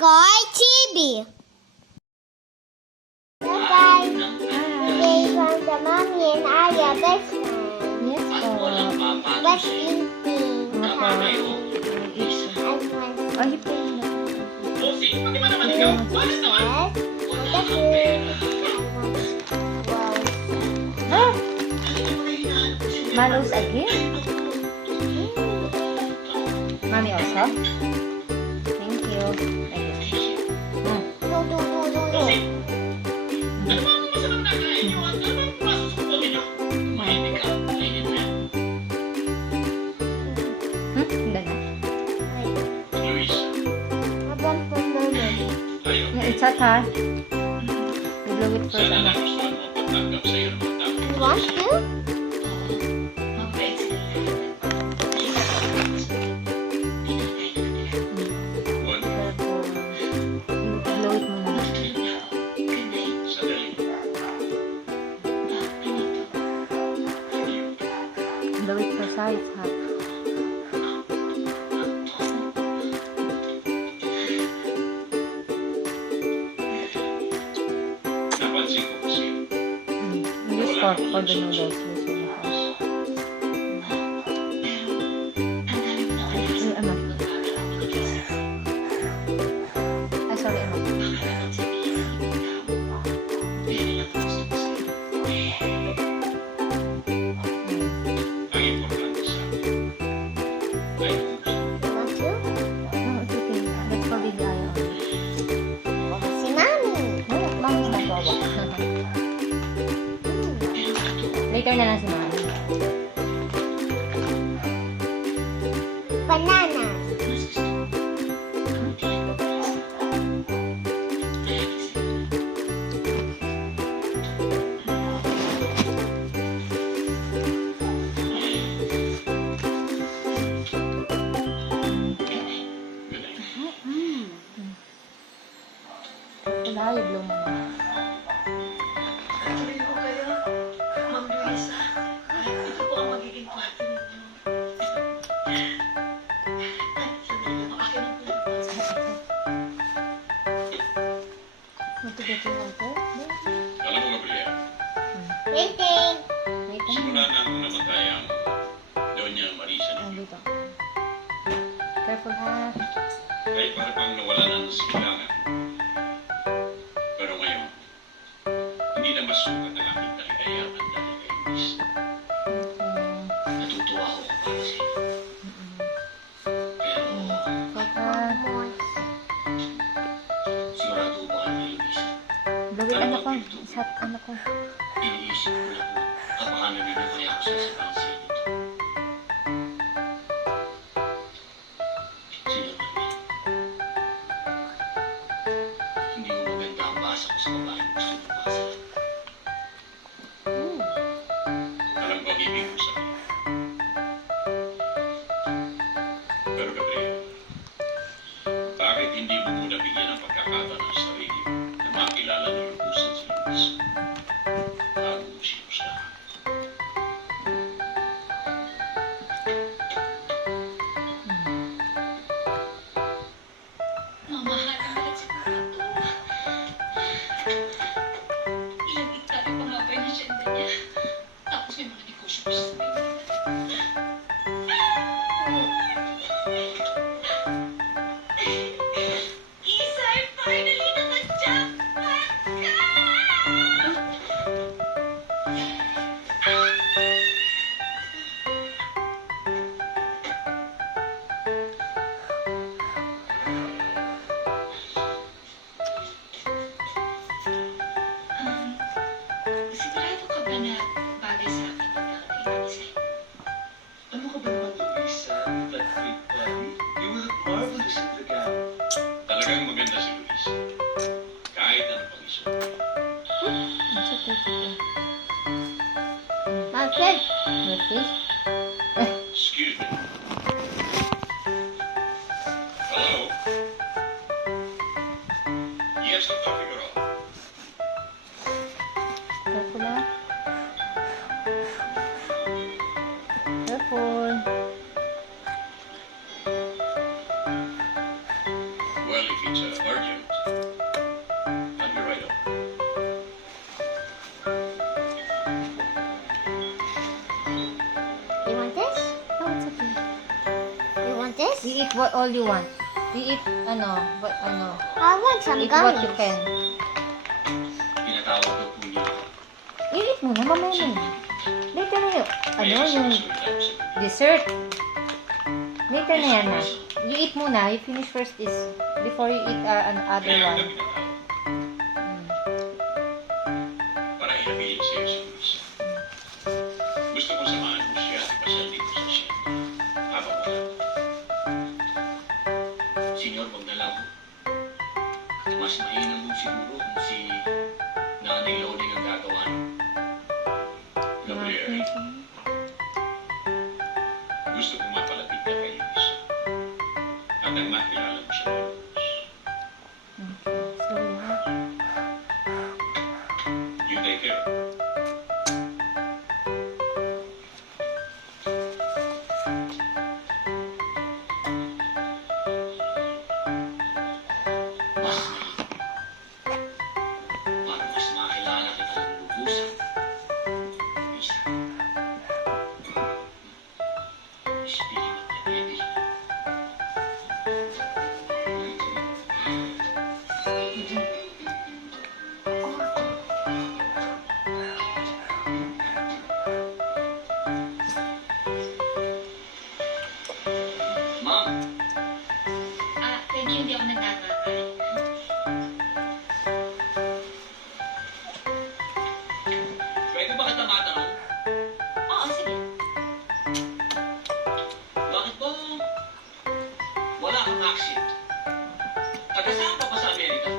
Koy Chibi. Hello guys, today from the mommy and Aya best friend. Yes po. What's eating? Opo. Oh, hipin na. Ah! Malos again? Mommy also? Thank you. Hindi na. It's hot, ha? We blow it first, anak. You want to? Blow it muna. Blow it first, ha? It's hot. Use for the noodles. Ano? Ay, sorry, ano? You want to? No, it's okay. Let's for baby Aya only. Si mommy. No, mommy's not bawa. Later na lang si mommy. Banana. Wala, i-blow mo na. Ma'am Luisa, ito po ang magiging kwarto ninyo. Sandali lang, akin ang pulot. Matigat yung water? Alam mo, Gabriel, Waiting. Wait, simula nang namatay ang Doña Marisa Ah, ninyo, dito. Careful, ha? kahit para pang nawala ng silangan. Pero ngayon, hindi na masukat ang aking kaligayahan dahil kay Luis. Okay. Natutuwa ako para sa iyo. Pero, Papa, sigurado ba kay Luisa? blow it, anak ko. It's hot, anak ko. Iniisip ko lang kung paano ninyo kaya ako sasabihin sa inyo. Sino man yan? Hindi mo maganda ang basa ko sa babaeng gusto mong basa. Alam ko ang ibig ko sabihin. Pero Gabriel, bakit hindi mo muna bigyan ng pagkakataon ng sarili mo na makilala ng lubusan si Luis bago mo siya gustahan? Mamahalan ulit si Pato. Ilang iktare pa nga ba yung asyenda niya? Tapos may mga negosyo pa siya sa Maynila. Isay, finally naka-jackpot ka! Sigurado ka ba na bagay sa akin yung nakakailan sa'yo? Ano ka ba naman, Luisa? That great body? You will look marvelous in the gown. Talagang maganda si Luis. Kahit ano pang isuot. It's okay, okay. Okay. Wait, please. Excuse me. Hello? Yes, the coffee girl. Careful, ha? Careful. Well, if it's urgent, I'll be right over. You want this? Oh, it's okay. You want this? You eat what all you want. You eat, what, I want some eat what you gummies. can. Pinatawag ko po niyo. You eat muna, mamaya na. Later na yun. May Yung kasunod ako sa dessert. Later na yan na. You eat muna. You finish first this. Before you eat another Kaya one. kami natawag. Mm. Para ilagay sa Luis. Gusto ko samahan mo siya at ipasal dito sa siya. Habang wala. Senyor, wag na lang. Mas mainam mo siguro kung si Nanay Loling ang gagawa niyo. Gabriel, gusto kong mapalapit ka kay Luis. At ang makilala mo siya. Okay. Slowly. You take care. Mas para mas makilala kita ng lubusan. Isa. Speaking of the devil. Ma'am, Pwede hindi ako nagkakakain. pwede ba kita matanong? Oo, sige. Bakit ba wala kang accent? Taga saan ka ba sa Amerika?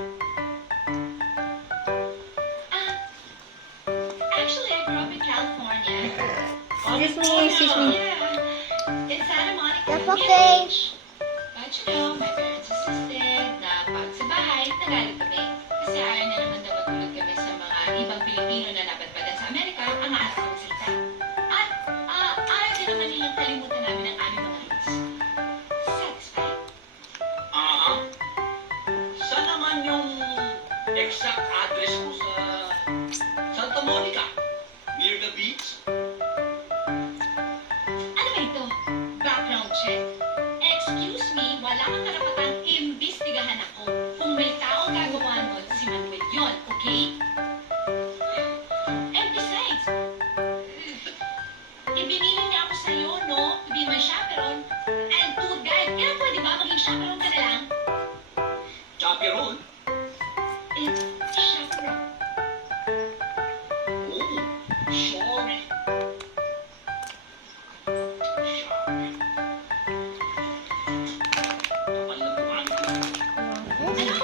Actually, I grew up in California. Excuse me. Yeah. In Santa Monica. That's Village. okay. But you know, my parents insisted na pag sa bahay, Tagalog kami. Kasi ayaw na naman na matulog kami sa mga ibang Pilipino na napadpadan sa Amerika ang ating musika. At ayaw din naman nilang kalimutan namin ang aming mga roots. Satisfied? Saan naman yung exact address mo sa Santa Monica? Near the beach? Ano ba ito? Background check? Excuse me, wala kang karapatang imbestigahan ako. Kung may taong gagawa nun, si Manuel yun, okay? And besides, ibinili niya ako sa'yo, no? To be my chaperone and tour guide. Kaya pwede ba maging chaperone ka na lang? Chaperon? Chaperone. Oh, sure. Kapal na buwan. Ano?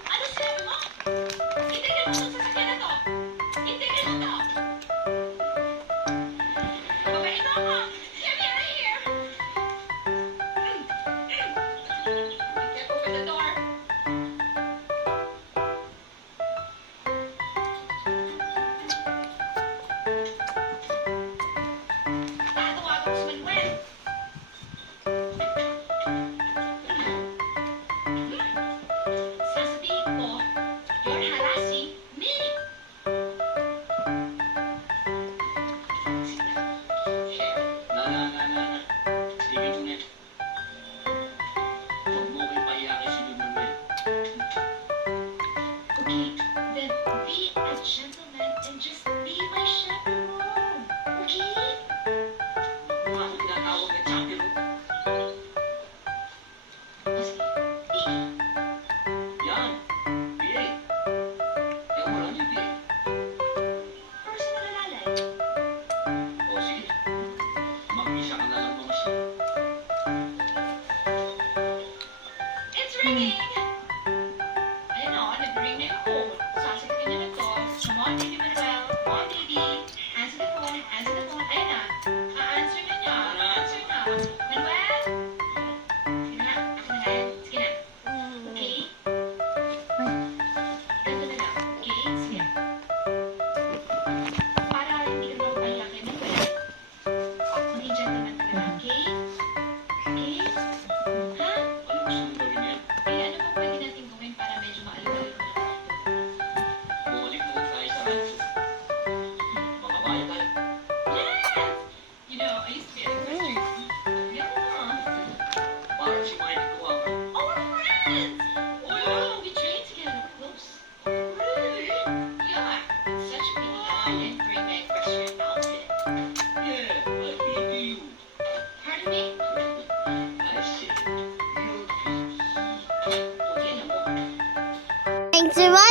Ano sinabi mo? Integral mo itong sasakyan na to. Integral mo to. Babae mo ako. Get me out of here. Can't open the door.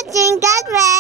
watching. God bless.